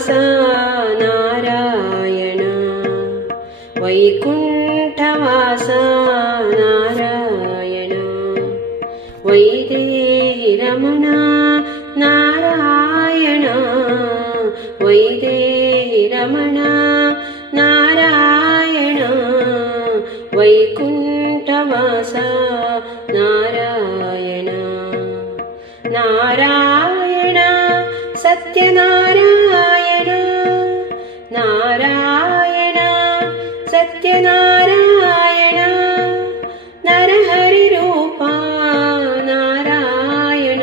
నివాసా నారాయణ వైకుంఠవాసా నారాయణ వైదేహి రమణ నారాయణ వైదేహి రమణ నారాయణ వైకుంఠవాసా నారాయణ నారాయణ सत्यनारायण। నారాయణ సత్యనారాయణ నరహరి రూపా నారాయణ.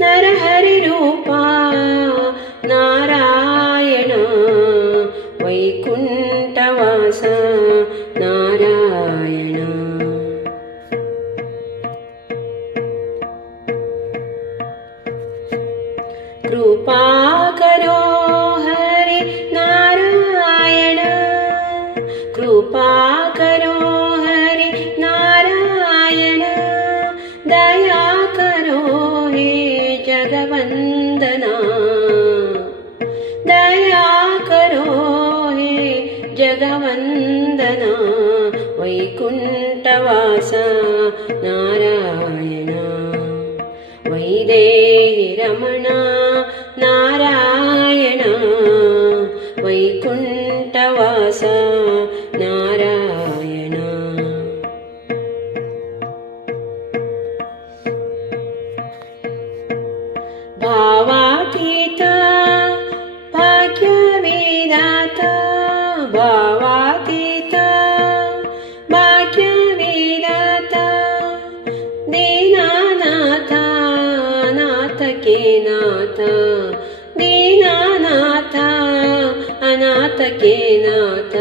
నరహరి రూపా నారాయణ వైకుంఠవాస నారాయణ. కృపా कृपा करो हरि नारायण। दया करो हे जगवन्दना। दया करो हे जगवन्दना। वैकुण्ठवासा नारायण। वैदेहि रमणा नारायण। वैकुण्ठवासा నాథ దీనానాథ అనాథకే నాథ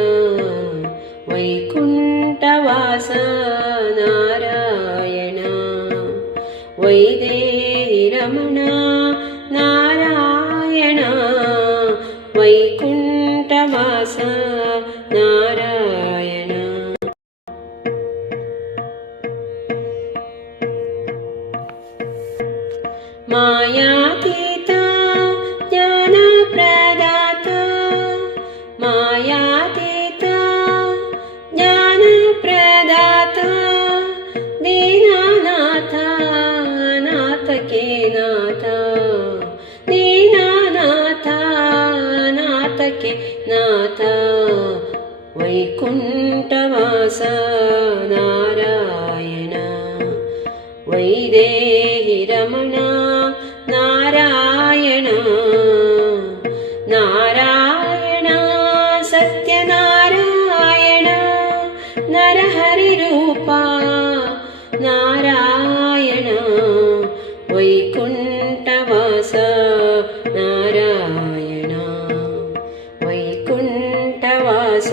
వైకుంఠవాస నారాయణ వైదేహి రమణ నారాయణ వైకుంఠవాస मायातीत ज्ञानप्रदात मायातीत ज्ञानप्रदात दीनानाथ नाथ के नाथ दीनानाथ नाथ के नाथ वैकुण्ठवास नारायण वैदेहि रमण వైకుంఠవాస నారాయణ వైకుంఠవాస